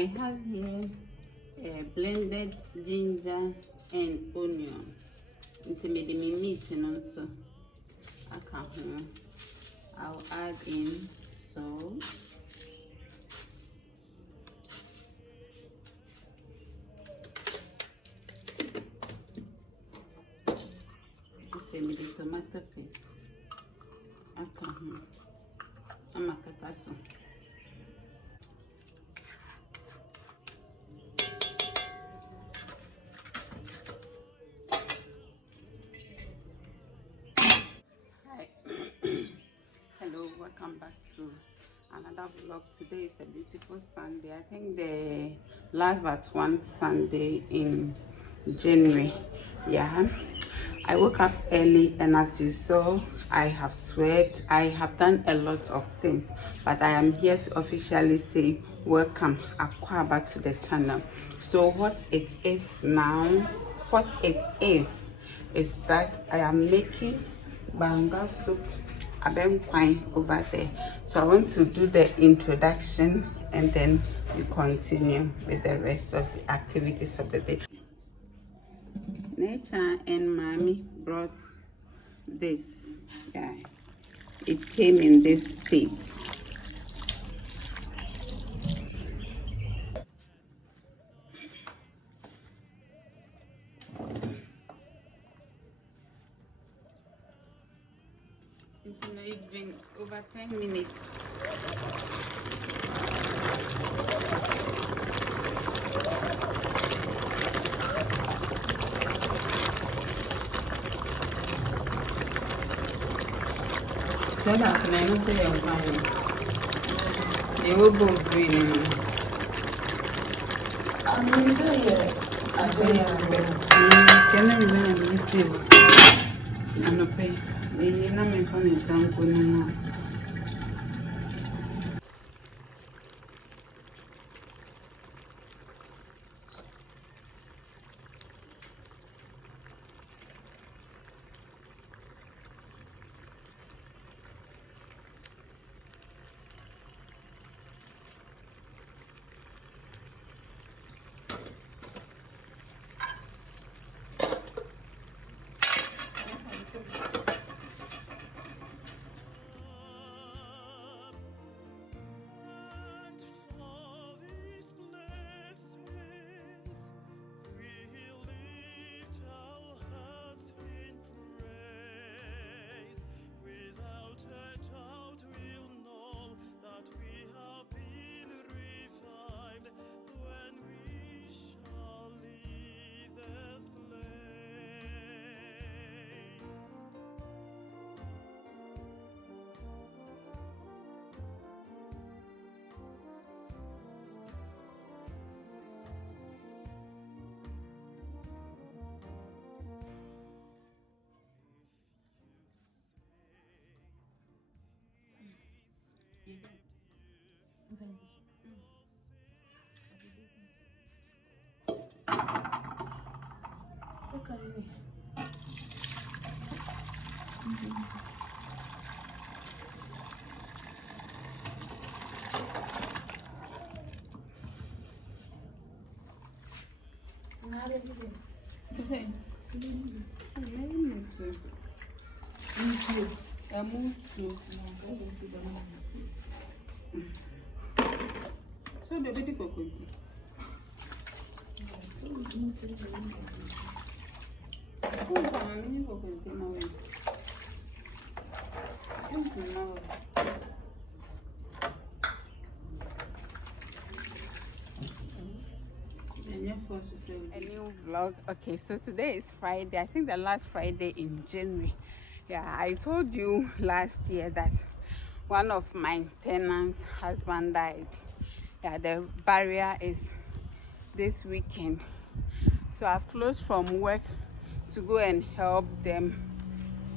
I have here blended ginger and onion. It's made me meat and also I'll add in salt. The tomato paste. Amakataso. Hi. Hello, welcome back to another vlog. Today is a beautiful Sunday. I think the last but one Sunday in January. Yeah, I woke up early, and as you saw, I have swept. I have done a lot of things, but I am here to officially say welcome Akwaba to the channel. So what it is now, is that I am making banga soup abenkwai over there. So I want to do the introduction, and then we continue with the rest of the activities of the day. Nature and Mommy brought this. Yeah, it came in this state. It's been over 10 minutes. So that can I not say I'm fine? They will both green. I'm going to say So the baby cocoa. A new vlog. Okay, so today is Friday. I think the last Friday in January. Yeah, I told you last year that one of my tenants' husband died. Yeah, the barrier is this weekend. So I've closed from work to go and help them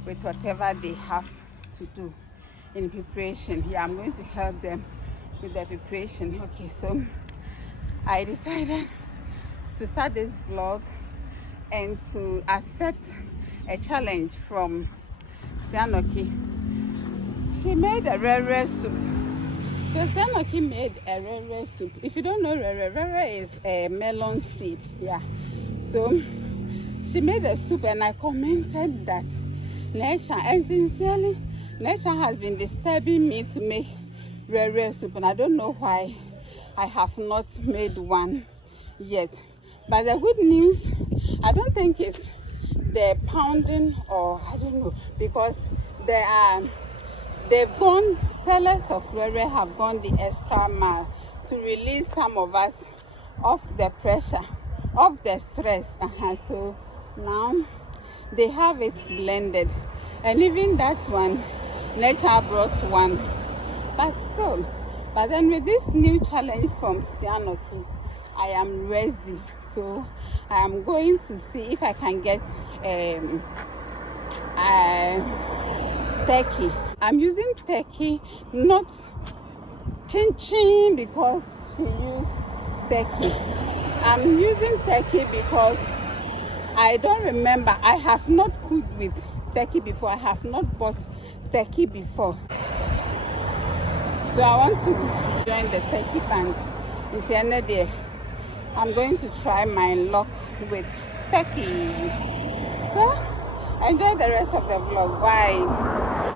with whatever they have to do in preparation. Yeah, I'm going to help them with the preparation. Okay, so I decided to start this vlog and to accept a challenge from Sianoki. She made a rare soup. So Sianoki made a rere soup. If you don't know rere is a melon seed. Yeah. So she made a soup and I commented that Nesha, and sincerely, Nesha has been disturbing me to make rere soup, and I don't know why I have not made one yet. But the good news, I don't think it's the pounding, or I don't know, because they've gone, sellers of rere have gone the extra mile to release some of us off the pressure, off the stress. So now they have it blended, and even that one, Nature brought one, but still. But then with this new challenge from Sianoki, I am ready. So I am going to see if I can get turkey. I'm using turkey, not chin chin because she used turkey. I'm using turkey because I don't remember. I have not cooked with turkey before. I have not bought turkey before. So I want to join the turkey band in the end of the day. I'm going to try my luck with turkey. So enjoy the rest of the vlog. Bye.